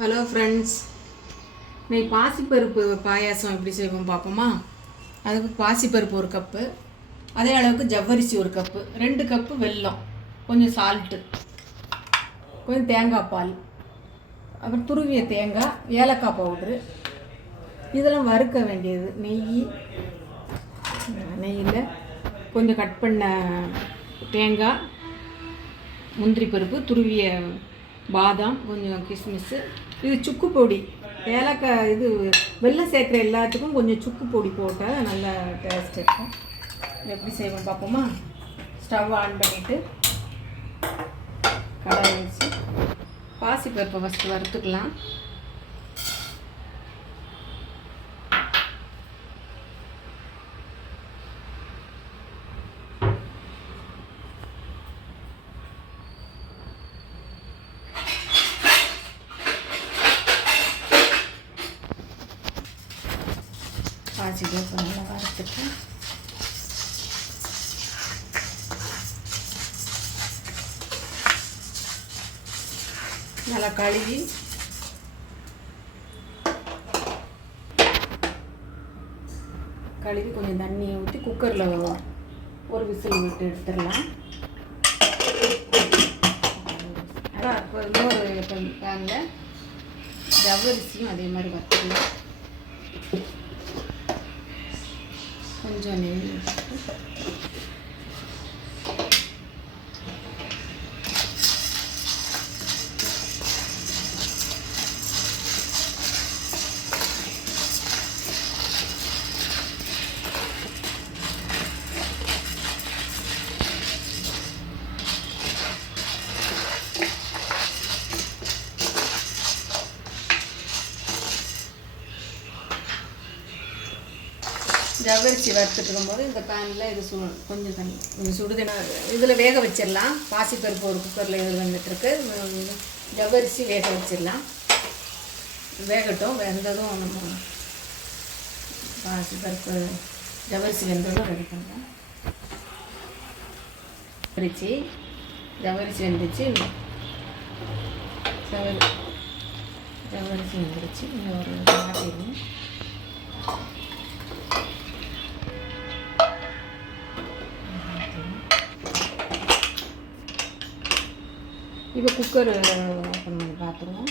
Hello friends, இன்னைக்கு பாசிப்பருப்பு பாயாசம் எப்படி செய்வோம் பார்ப்போமா? அதுக்கு பாசிப்பருப்பு ஒரு கப்பு, அதே அளவுக்கு ஜவ்வரிசி ஒரு கப்பு, 2 கப்பு வெல்லம், கொஞ்சம் சால்ட்டு, கொஞ்சம் தேங்காய் பால், அப்புறம் துருவிய தேங்காய், ஏலக்காய் பவுட்ரு, இதெல்லாம் வறுக்க வேண்டியது. நெய்யில் கொஞ்சம் கட் பண்ண தேங்காய், முந்திரி பருப்பு, துருவிய பாதாம், கொஞ்சம் கிஸ்மிஸ்ஸு, இது சுக்கு பொடி, ஏலக்காய், இது வெல்லம் சேர்க்குற எல்லாத்துக்கும் கொஞ்சம் சுக்கு பொடி போட்டால் நல்லா டேஸ்ட் இருக்கும். எப்படி செய்வோம் பார்ப்போமா? ஸ்டவ் ஆன் பண்ணிவிட்டு கடாய் வச்சு பாசிப்பருப்பை ஃபஸ்ட்டு வறுத்துக்கலாம். பாசிப்பருப்பு நல்லா வறுத்துட்டு நல்லா கழுவி கொஞ்சம் தண்ணியை ஊற்றி குக்கரில் ஒரு விசில் விட்டு எடுத்துடலாம். அதான் இப்போ இன்னொரு பேனில் ஜவ்வரிசியும் அதே மாதிரி வறுத்துக்கலாம். கொஞ்சம் நெய் விட்டு ஜவ்வரிசி வறுத்துட்டு இருக்கும்போது இந்த பேனில் இது கொஞ்சம் தண்ணி, கொஞ்சம் சுடுதண்ணி இதில் வேக வச்சிடலாம். பாசிப்பருப்பு ஒரு குக்கரில் இதில் வந்துட்டுருக்கு. ஜவ்வரிசி வேக வச்சிடலாம். வேகட்டும். வெந்ததும் நம்ம பாசிப்பருப்பு ஜவ்வரிசி வெந்ததும் ரெடி பண்ணலாம். ஜவ்வரிசி வெந்துச்சு. ஜவ்வரிசி வெந்துருச்சு. இன்னும் ஒரு மாட்டிடுங்க. இப்போ குக்கர் ஓப்பன் பண்ணி பார்த்துருவோம்.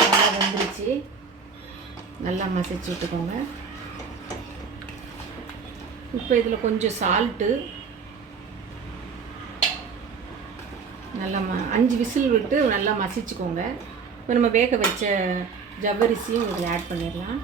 நல்லா வந்துருச்சு. நல்லா மசிச்சு விட்டுக்கோங்க. இப்போ இதில் கொஞ்சம் சால்ட்டு, நல்லா 5 விசில் விட்டு நல்லா மசிச்சுக்கோங்க. இப்போ நம்ம வேக வச்ச ஜவ்வரிசியும் இதில் ஆட் பண்ணிடலாம்.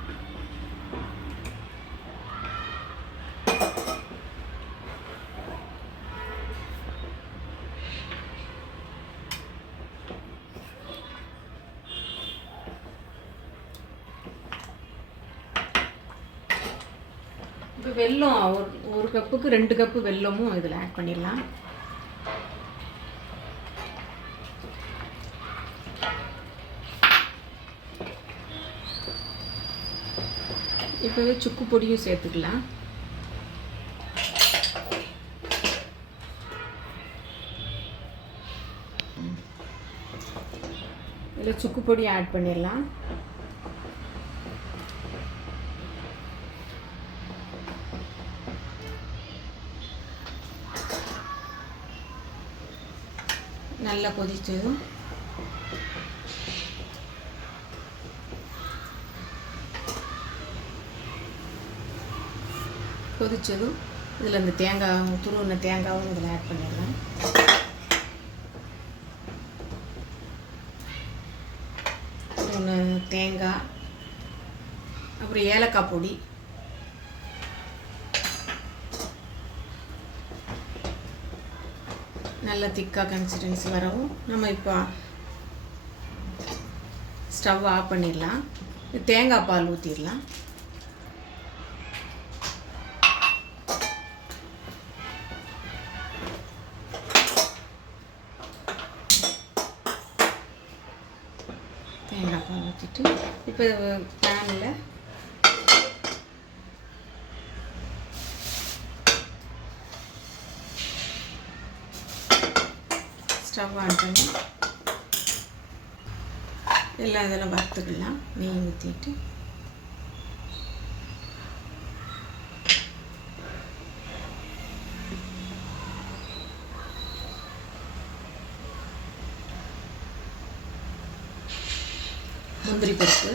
இப்போ வெல்லம் ஒரு கப்புக்கு 2 கப்பு வெல்லமும் இதில் ஆட் பண்ணிடலாம். இப்போவே சுக்கு பொடியும் சேர்த்துக்கலாம். இதில் சுக்கு பொடி ஆட் பண்ணிடலாம். நல்லா கொதிச்சதும் இதில் இந்த தேங்காய், துருவின தேங்காயும் இதில் ஆட் பண்ணிடலாம். துருவின தேங்காய், அப்புறம் ஏலக்காய் பொடி, நல்லா திக்காக கன்சிஸ்டன்சி வரவும் நம்ம இப்போ ஸ்டவ் ஆஃப் பண்ணிடலாம். தேங்காய் பால் ஊற்றிடலாம். தேங்காய் பால் ஊற்றிட்டு இப்போ பேனில் ஸ்டவ் ஆன் பண்ணி எல்லாம் இதெல்லாம் வறுத்துக்கலாம். நெய் ஊற்றிட்டு முந்திரி பருப்பு,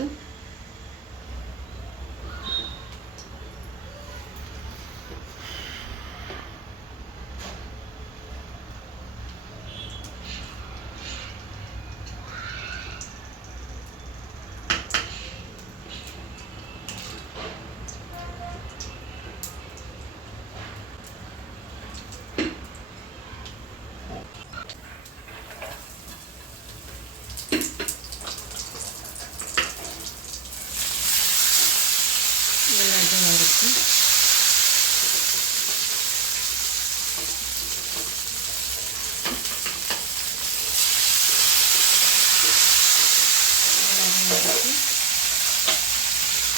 எல்லாத்தையும் வறுத்து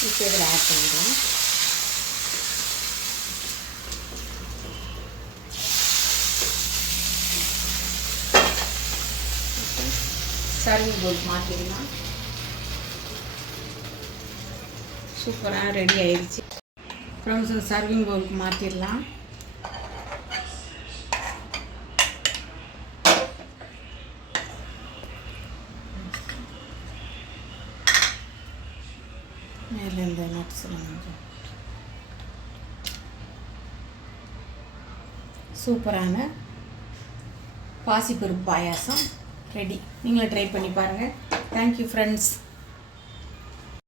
இப்போ இதில் ஆட் பண்ணிடுவோம். சர்விங் பவுல் மாற்றிடலாம். சூப்பராக ரெடி ஆயிடுச்சு. ஃப்ரெண்ட்ஸ், சர்விங் பவுலுக்கு மாற்றிடலாம். மேலே இந்த நட்ஸ்லாம் கொஞ்சம் சூப்பரான பாசிப்பருப்பு பாயாசம் ரெடி. நீங்களும் ட்ரை பண்ணி பாருங்கள். Thank you friends.